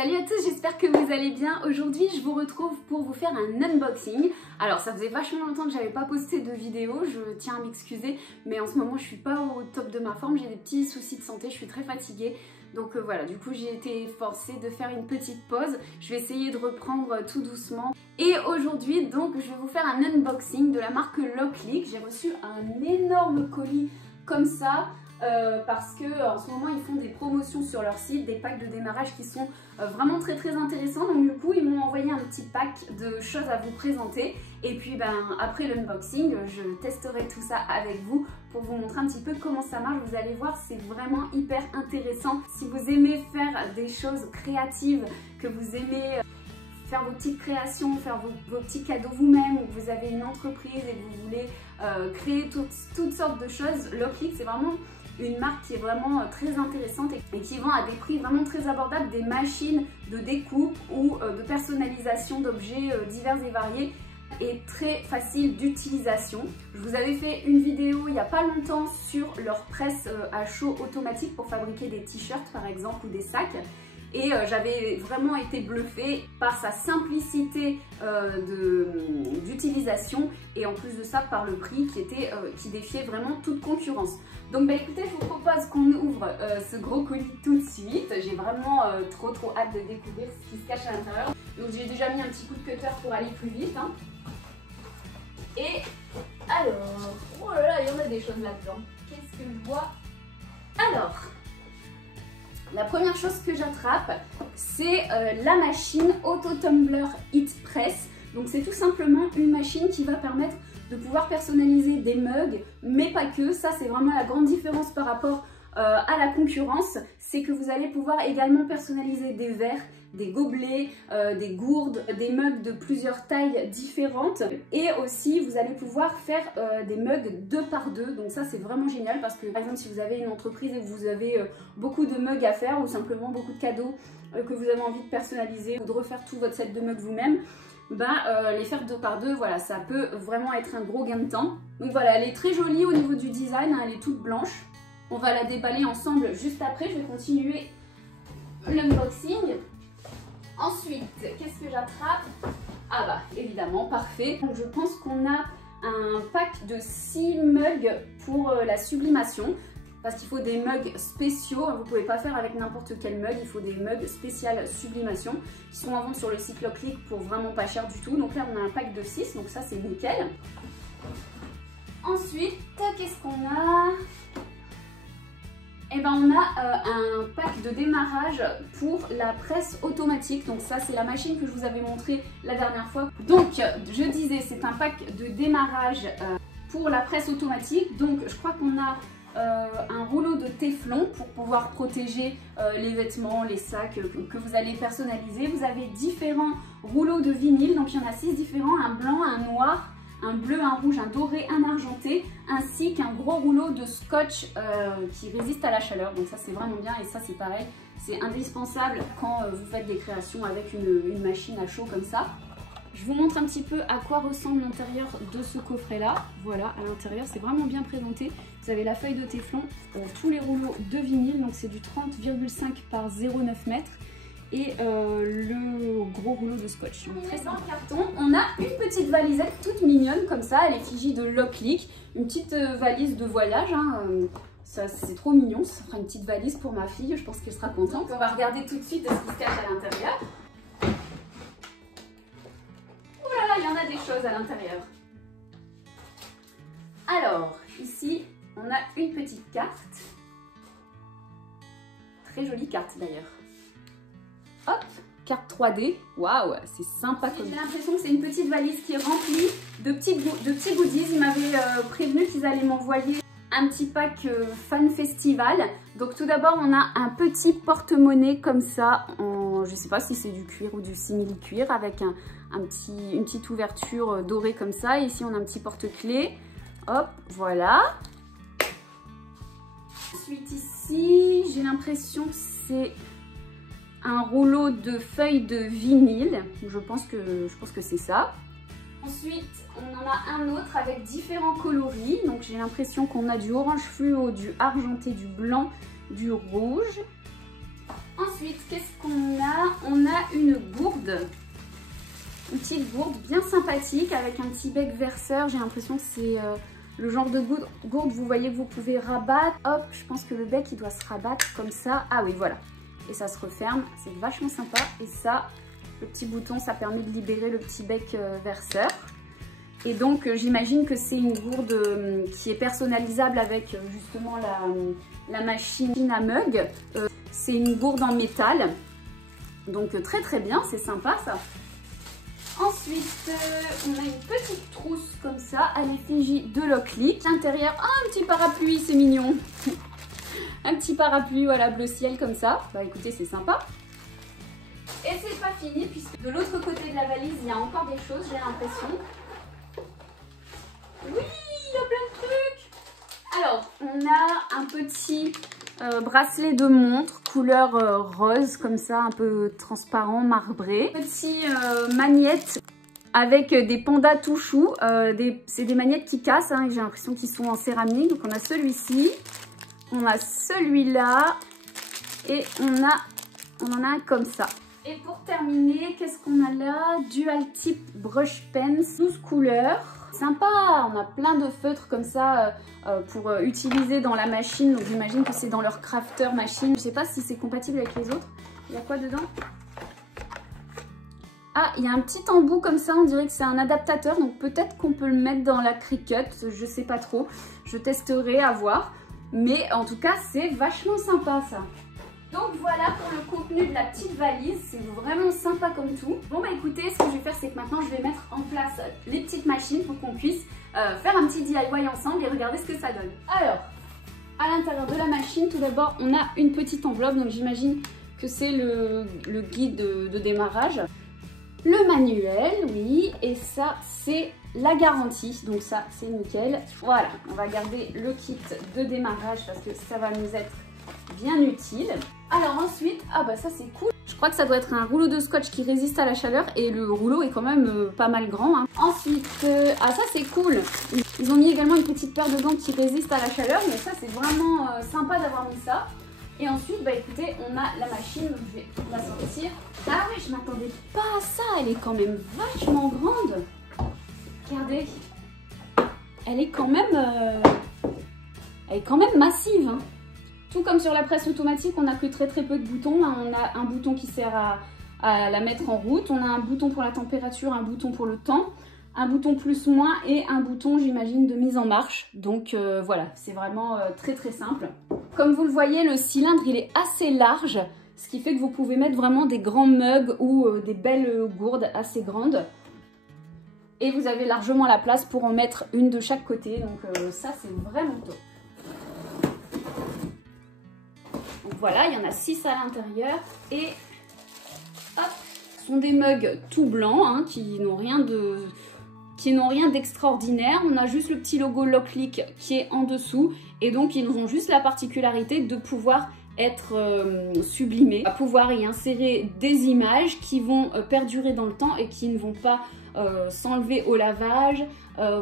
Salut à tous, j'espère que vous allez bien. Aujourd'hui, je vous retrouve pour vous faire un unboxing. Alors, ça faisait vachement longtemps que j'avais pas posté de vidéo, je tiens à m'excuser, mais en ce moment, je suis pas au top de ma forme, j'ai des petits soucis de santé, je suis très fatiguée. Donc voilà, du coup, j'ai été forcée de faire une petite pause. Je vais essayer de reprendre tout doucement. Et aujourd'hui, donc, je vais vous faire un unboxing de la marque Loclique. J'ai reçu un énorme colis comme ça. Parce que en ce moment ils font des promotions sur leur site, des packs de démarrage qui sont vraiment très intéressants. Donc du coup ils m'ont envoyé un petit pack de choses à vous présenter. Et puis après l'unboxing, je testerai tout ça avec vous pour vous montrer un petit peu comment ça marche. Vous allez voir, c'est vraiment hyper intéressant. Si vous aimez faire des choses créatives, que vous aimez faire vos petites créations, faire vos petits cadeaux vous-même, ou que vous avez une entreprise et que vous voulez créer toutes sortes de choses, Loclique c'est vraiment une marque qui est vraiment très intéressante et qui vend à des prix vraiment très abordables des machines de découpe ou de personnalisation d'objets divers et variés et très facile d'utilisation. Je vous avais fait une vidéo il n'y a pas longtemps sur leur presse à chaud automatique pour fabriquer des t-shirts par exemple ou des sacs. Et j'avais vraiment été bluffée par sa simplicité d'utilisation et en plus de ça par le prix qui défiait vraiment toute concurrence. Donc écoutez, je vous propose qu'on ouvre ce gros colis tout de suite. J'ai vraiment trop hâte de découvrir ce qui se cache à l'intérieur. Donc j'ai déjà mis un petit coup de cutter pour aller plus vite. Hein. Et alors, oh là là, il y en a des choses là-dedans. Qu'est-ce que je vois? Alors, la première chose que j'attrape, c'est la machine Auto Tumbler Heat Press. Donc c'est tout simplement une machine qui va permettre de pouvoir personnaliser des mugs, mais pas que. Ça c'est vraiment la grande différence par rapport à la concurrence, c'est que vous allez pouvoir également personnaliser des verres, des gobelets, des gourdes, des mugs de plusieurs tailles différentes et aussi vous allez pouvoir faire des mugs 2 par 2. Donc ça c'est vraiment génial parce que par exemple si vous avez une entreprise et que vous avez beaucoup de mugs à faire ou simplement beaucoup de cadeaux que vous avez envie de personnaliser ou de refaire tout votre set de mugs vous-même, les faire 2 par 2, voilà, ça peut vraiment être un gros gain de temps. Donc voilà, elle est très jolie au niveau du design, hein, elle est toute blanche. On va la déballer ensemble juste après, je vais continuer l'unboxing. Ensuite, qu'est-ce que j'attrape? Ah bah évidemment, parfait. Donc je pense qu'on a un pack de 6 mugs pour la sublimation. Parce qu'il faut des mugs spéciaux, vous ne pouvez pas faire avec n'importe quel mug, il faut des mugs spéciales sublimation qui sont en vente sur le site Loclique pour vraiment pas cher du tout. Donc là on a un pack de 6, donc ça c'est nickel. Ensuite, qu'est-ce qu'on a? Et on a un pack de démarrage pour la presse automatique. Donc ça c'est la machine que je vous avais montré la dernière fois. Donc je disais c'est un pack de démarrage pour la presse automatique. Donc je crois qu'on a un rouleau de téflon pour pouvoir protéger les vêtements, les sacs que vous allez personnaliser. Vous avez différents rouleaux de vinyle, donc il y en a 6 différents, un blanc, un noir, un bleu, un rouge, un doré, un argenté, ainsi qu'un gros rouleau de scotch qui résiste à la chaleur. Donc ça c'est vraiment bien et ça c'est pareil, c'est indispensable quand vous faites des créations avec une machine à chaud comme ça. Je vous montre un petit peu à quoi ressemble l'intérieur de ce coffret là. Voilà, à l'intérieur c'est vraiment bien présenté. Vous avez la feuille de téflon, tous les rouleaux de vinyle, donc c'est du 30,5 par 0,9 mètres. Et le gros rouleau de scotch. Très dans le carton, on a une petite valisette toute mignonne comme ça, à l'effigie de Loclique. Une petite valise de voyage, hein. C'est trop mignon, ça fera une petite valise pour ma fille, je pense qu'elle sera contente. On va regarder tout de suite ce qui se cache à l'intérieur. Il y en a des choses à l'intérieur. Alors, ici, on a une petite carte. Très jolie carte d'ailleurs. Hop, carte 3D. Waouh, c'est sympa comme ça. J'ai l'impression que c'est une petite valise qui est remplie de petits goodies. Ils m'avaient prévenu qu'ils allaient m'envoyer un petit pack fan festival. Donc tout d'abord, on a un petit porte-monnaie comme ça. Je ne sais pas si c'est du cuir ou du simili-cuir avec une petite ouverture dorée comme ça. Et ici, on a un petit porte-clés. Hop, voilà. Ensuite, ici, j'ai l'impression que c'est un rouleau de feuilles de vinyle. Je pense que c'est ça. Ensuite, on en a un autre avec différents coloris. Donc, j'ai l'impression qu'on a du orange fluo, du argenté, du blanc, du rouge. Ensuite, qu'est-ce qu'on a? On gourde. Une petite gourde bien sympathique avec un petit bec verseur. J'ai l'impression que c'est le genre de gourde, vous voyez, que vous pouvez rabattre. Hop, je pense que le bec, il doit se rabattre comme ça. Ah oui, voilà. Et ça se referme. C'est vachement sympa. Et ça, le petit bouton, ça permet de libérer le petit bec verseur. Et donc, j'imagine que c'est une gourde qui est personnalisable avec justement la machine à mug. C'est une gourde en métal. Donc, très très bien, c'est sympa ça. Ensuite, on a une petite trousse comme ça à l'effigie de Lockleek. L'intérieur, un petit parapluie, c'est mignon. Un petit parapluie, voilà, bleu ciel comme ça. Bah écoutez, c'est sympa. Et c'est pas fini puisque de l'autre côté de la valise, il y a encore des choses, j'ai l'impression. Oui, il y a plein de trucs. Alors, on a un petit bracelet de montre couleur rose comme ça, un peu transparent, marbré. Petit magnette avec des pandas tout choux. C'est des magnettes qui cassent, hein, j'ai l'impression qu'ils sont en céramique. Donc on a celui-ci, on a celui-là et on en a un comme ça. Et pour terminer, qu'est-ce qu'on a là? Dual Tip Brush Pens, 12 couleurs. Sympa, on a plein de feutres comme ça pour utiliser dans la machine. Donc j'imagine que c'est dans leur crafter machine. Je sais pas si c'est compatible avec les autres. Il y a quoi dedans? Ah, il y a un petit embout comme ça, on dirait que c'est un adaptateur. Donc peut-être qu'on peut le mettre dans la Cricut, je sais pas trop. Je testerai à voir. Mais en tout cas, c'est vachement sympa ça. Donc voilà pour le contenu de la petite valise, c'est vraiment sympa comme tout. Bon bah écoutez, ce que je vais faire, c'est que maintenant je vais mettre en place les petites machines pour qu'on puisse faire un petit DIY ensemble et regarder ce que ça donne. Alors, à l'intérieur de la machine, tout d'abord, on a une petite enveloppe, donc j'imagine que c'est le guide de démarrage. Le manuel, oui, et ça c'est la garantie, donc ça c'est nickel. Voilà, on va garder le kit de démarrage parce que ça va nous être bien utile. Alors ensuite, ah bah ça c'est cool. Je crois que ça doit être un rouleau de scotch qui résiste à la chaleur et le rouleau est quand même pas mal grand. Hein. Ensuite, ah ça c'est cool. Ils ont mis également une petite paire de gants qui résistent à la chaleur, mais ça c'est vraiment sympa d'avoir mis ça. Et ensuite, bah écoutez, on a la machine, donc je vais la sortir. Ah oui, je m'attendais pas à ça, elle est quand même vachement grande. Regardez, elle est quand même massive. Hein. Tout comme sur la presse automatique, on n'a que très peu de boutons. Là, on a un bouton qui sert à la mettre en route. On a un bouton pour la température, un bouton pour le temps, un bouton plus/moins et un bouton, j'imagine, de mise en marche. Donc voilà, c'est vraiment très simple. Comme vous le voyez, le cylindre, il est assez large, ce qui fait que vous pouvez mettre vraiment des grands mugs ou des belles gourdes assez grandes. Et vous avez largement la place pour en mettre une de chaque côté. Donc ça, c'est vraiment top. Donc voilà, il y en a 6 à l'intérieur et hop, ce sont des mugs tout blancs hein, qui n'ont rien d'extraordinaire. On a juste le petit logo Lockleek qui est en dessous et donc ils ont juste la particularité de pouvoir être sublimés, à pouvoir y insérer des images qui vont perdurer dans le temps et qui ne vont pas s'enlever au lavage.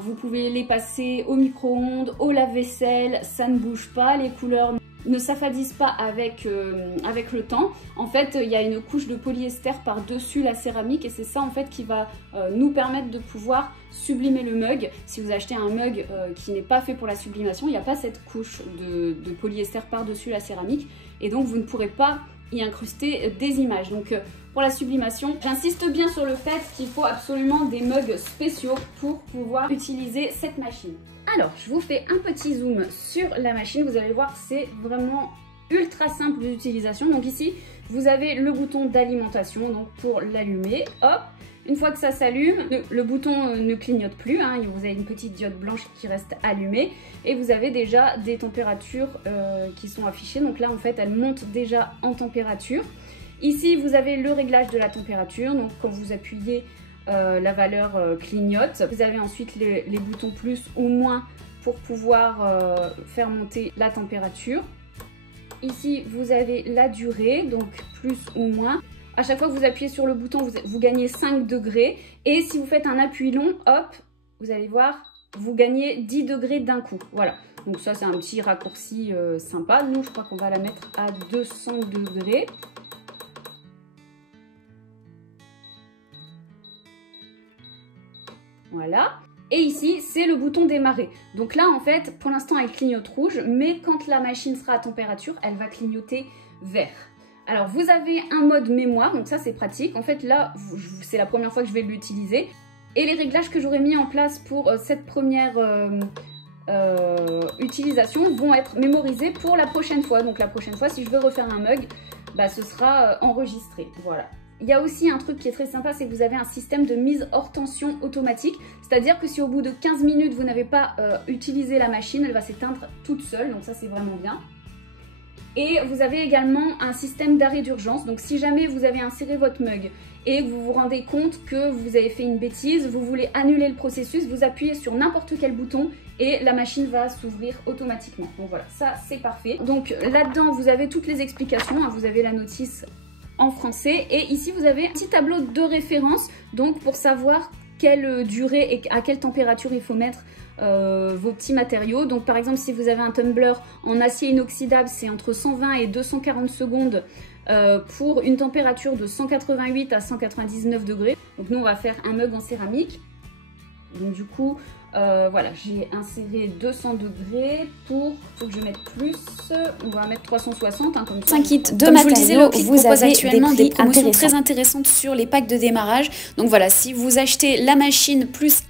Vous pouvez les passer au micro-ondes, au lave-vaisselle, ça ne bouge pas, les couleurs ne s'affadissent pas avec le temps. En fait, il y a une couche de polyester par-dessus la céramique et c'est ça en fait qui va nous permettre de pouvoir sublimer le mug. Si vous achetez un mug qui n'est pas fait pour la sublimation, il n'y a pas cette couche de polyester par-dessus la céramique et donc vous ne pourrez pas y incruster des images. Donc pour la sublimation, j'insiste bien sur le fait qu'il faut absolument des mugs spéciaux pour pouvoir utiliser cette machine. Alors, je vous fais un petit zoom sur la machine. Vous allez voir, c'est vraiment ultra simple d'utilisation. Donc ici, vous avez le bouton d'alimentation donc pour l'allumer. Hop, une fois que ça s'allume, le bouton ne clignote plus. Hein, vous avez une petite diode blanche qui reste allumée. Et vous avez déjà des températures qui sont affichées. Donc là, en fait, elle monte déjà en température. Ici, vous avez le réglage de la température. Donc quand vous appuyez, la valeur clignote. Vous avez ensuite les boutons plus ou moins pour pouvoir faire monter la température. Ici, vous avez la durée, donc plus ou moins. À chaque fois que vous appuyez sur le bouton, vous gagnez 5 degrés. Et si vous faites un appui long, hop, vous allez voir, vous gagnez 10 degrés d'un coup. Voilà, donc ça c'est un petit raccourci sympa. Nous, je crois qu'on va la mettre à 200 degrés. Voilà. Et ici, c'est le bouton démarrer. Donc là, en fait, pour l'instant, elle clignote rouge, mais quand la machine sera à température, elle va clignoter vert. Alors, vous avez un mode mémoire, donc ça, c'est pratique. En fait, là, c'est la première fois que je vais l'utiliser. Et les réglages que j'aurais mis en place pour cette première utilisation vont être mémorisés pour la prochaine fois. Donc la prochaine fois, si je veux refaire un mug, bah, ce sera enregistré. Voilà. Il y a aussi un truc qui est très sympa, c'est que vous avez un système de mise hors tension automatique. C'est-à-dire que si au bout de 15 minutes, vous n'avez pas utilisé la machine, elle va s'éteindre toute seule. Donc ça, c'est vraiment bien. Et vous avez également un système d'arrêt d'urgence. Donc si jamais vous avez inséré votre mug et que vous vous rendez compte que vous avez fait une bêtise, vous voulez annuler le processus, vous appuyez sur n'importe quel bouton et la machine va s'ouvrir automatiquement. Donc voilà, ça c'est parfait. Donc là-dedans, vous avez toutes les explications, hein, vous avez la notice en français et ici vous avez un petit tableau de référence donc pour savoir quelle durée et à quelle température il faut mettre vos petits matériaux. Donc par exemple si vous avez un tumbler en acier inoxydable, c'est entre 120 et 240 secondes pour une température de 188 à 199 degrés. Donc nous on va faire un mug en céramique. Donc du coup voilà, j'ai inséré 200 degrés pour, faut que je mette plus, on va mettre 360 hein, comme ça. 5 kits de matériaux, vous avez actuellement des promotions très intéressantes sur les packs de démarrage. Donc voilà, si vous achetez la machine plus...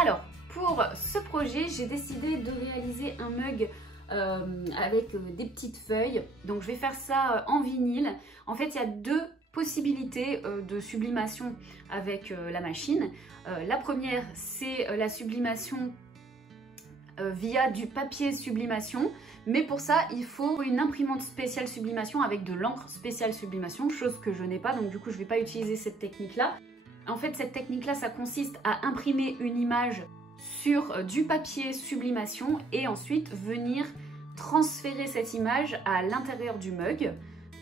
Alors, pour ce projet, j'ai décidé de réaliser un mug avec des petites feuilles. Donc je vais faire ça en vinyle. En fait, il y a deux possibilités de sublimation avec la machine. La première, c'est la sublimation via du papier sublimation. Mais pour ça, il faut une imprimante spéciale sublimation avec de l'encre spéciale sublimation, chose que je n'ai pas. Donc du coup, je ne vais pas utiliser cette technique-là. En fait, cette technique-là, ça consiste à imprimer une image sur du papier sublimation et ensuite venir transférer cette image à l'intérieur du mug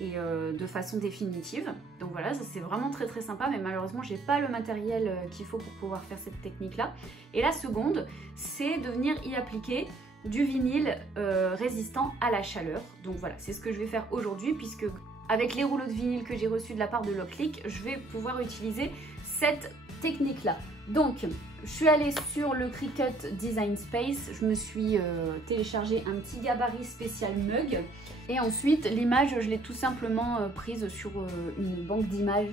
et de façon définitive. Donc voilà, ça c'est vraiment très très sympa, mais malheureusement j'ai pas le matériel qu'il faut pour pouvoir faire cette technique là. Et la seconde, c'est de venir y appliquer du vinyle résistant à la chaleur. Donc voilà, c'est ce que je vais faire aujourd'hui, puisque avec les rouleaux de vinyle que j'ai reçus de la part de Loclick, je vais pouvoir utiliser cette technique là. Donc je suis allée sur le Cricut Design Space, je me suis téléchargé un petit gabarit spécial mug et ensuite l'image je l'ai tout simplement prise sur une banque d'images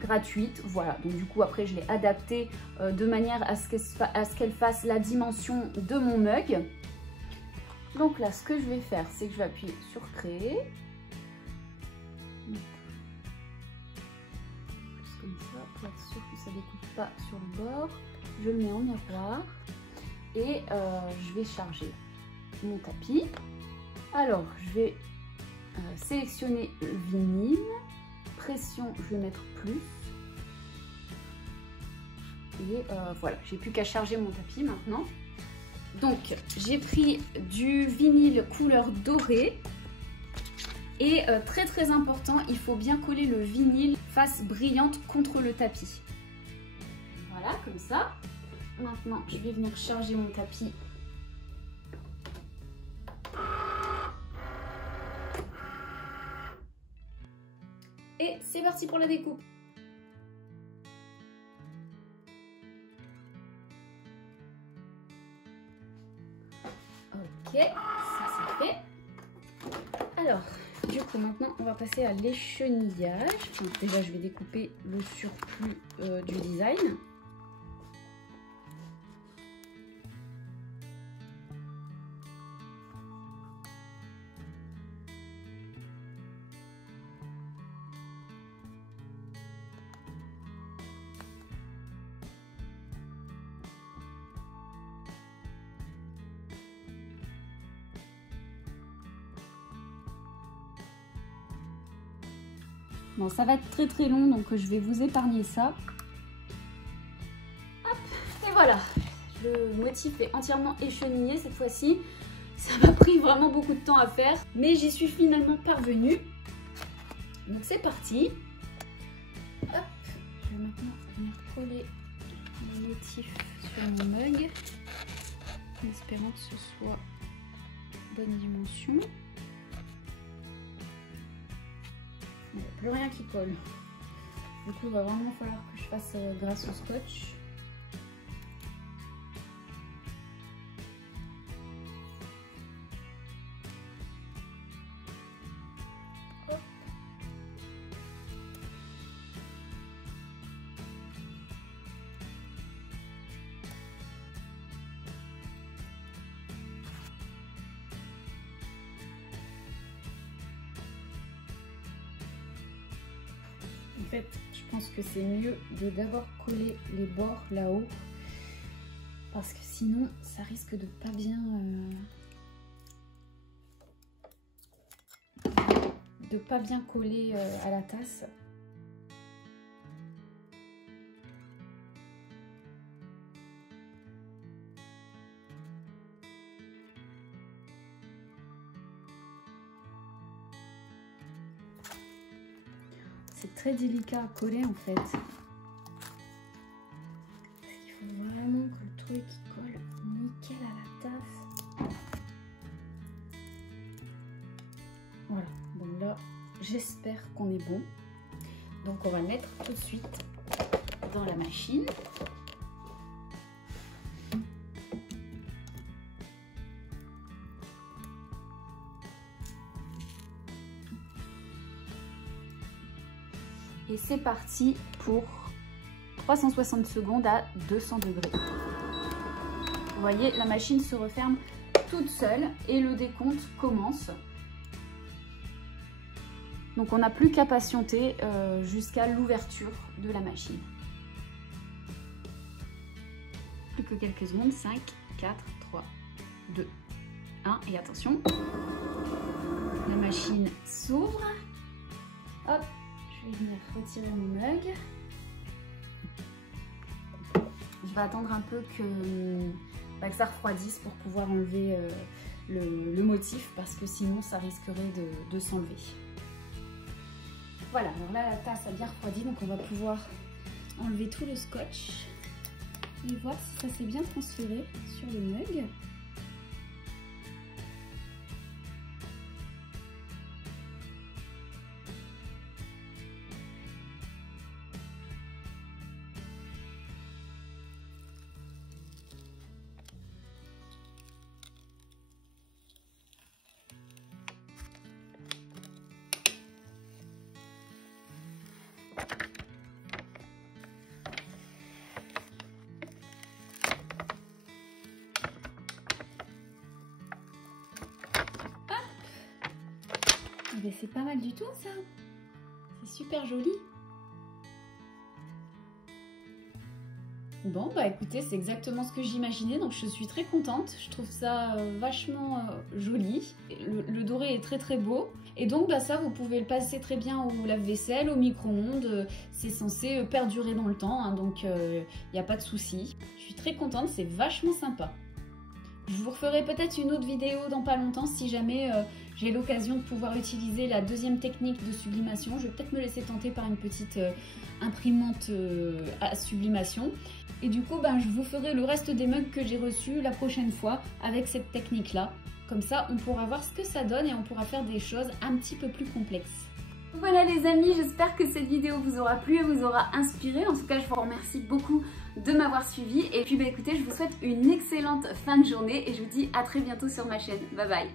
gratuite. Voilà, donc du coup après je l'ai adaptée de manière à ce qu'elle fasse la dimension de mon mug. Donc là ce que je vais faire, c'est que je vais appuyer sur créer. Juste comme ça, pour être sûr que ça ne découpe pas sur le bord. Je le mets en miroir et je vais charger mon tapis. Alors je vais sélectionner le vinyle, pression je vais mettre plus et voilà, j'ai plus qu'à charger mon tapis maintenant. Donc j'ai pris du vinyle couleur dorée et très très important, il faut bien coller le vinyle face brillante contre le tapis. Voilà, comme ça. Maintenant, je vais venir charger mon tapis. Et c'est parti pour la découpe. Ok, ça c'est fait. Alors, du coup, maintenant, on va passer à l'échenillage. Donc, déjà, je vais découper le surplus du design. Bon, ça va être très très long, donc je vais vous épargner ça. Hop, et voilà, le motif est entièrement échenillé cette fois-ci. Ça m'a pris vraiment beaucoup de temps à faire, mais j'y suis finalement parvenue. Donc c'est parti. Hop, je vais maintenant venir coller le motif sur mon mug, en espérant que ce soit bonne dimension. Ouais. plus rien qui colle. Du coup, il va vraiment falloir que je fasse grâce au scotch. En fait, je pense que c'est mieux de d'abord coller les bords là-haut parce que sinon ça risque de pas bien coller à la tasse. C'est très délicat à coller en fait. Parce qu'il faut vraiment que le truc colle nickel à la tasse. Voilà, bon là j'espère qu'on est bon. Donc on va le mettre tout de suite dans la machine. Et c'est parti pour 360 secondes à 200 degrés. Vous voyez, la machine se referme toute seule et le décompte commence. Donc on n'a plus qu'à patienter jusqu'à l'ouverture de la machine. Plus que quelques secondes. 5, 4, 3, 2, 1. Et attention, la machine s'ouvre. Hop. Je vais venir retirer mon mug. Je vais attendre un peu que ça refroidisse pour pouvoir enlever le motif parce que sinon ça risquerait de s'enlever. Voilà, alors là la tasse a bien refroidi donc on va pouvoir enlever tout le scotch et voir si ça s'est bien transféré sur le mug. C'est pas mal du tout ça, c'est super joli. Bon bah écoutez, c'est exactement ce que j'imaginais, donc je suis très contente. Je trouve ça vachement joli. Le doré est très très beau. Et donc bah ça, vous pouvez le passer très bien au lave-vaisselle, au micro-ondes. C'est censé perdurer dans le temps, hein, donc il n'y a pas de souci. Je suis très contente, c'est vachement sympa. Je vous referai peut-être une autre vidéo dans pas longtemps si jamais j'ai l'occasion de pouvoir utiliser la deuxième technique de sublimation. Je vais peut-être me laisser tenter par une petite imprimante à sublimation. Et du coup, ben, je vous ferai le reste des mugs que j'ai reçus la prochaine fois avec cette technique-là. Comme ça, on pourra voir ce que ça donne et on pourra faire des choses un petit peu plus complexes. Voilà les amis, j'espère que cette vidéo vous aura plu et vous aura inspiré. En tout cas, je vous remercie beaucoup de m'avoir suivi. Et puis bah, écoutez, je vous souhaite une excellente fin de journée et je vous dis à très bientôt sur ma chaîne. Bye bye.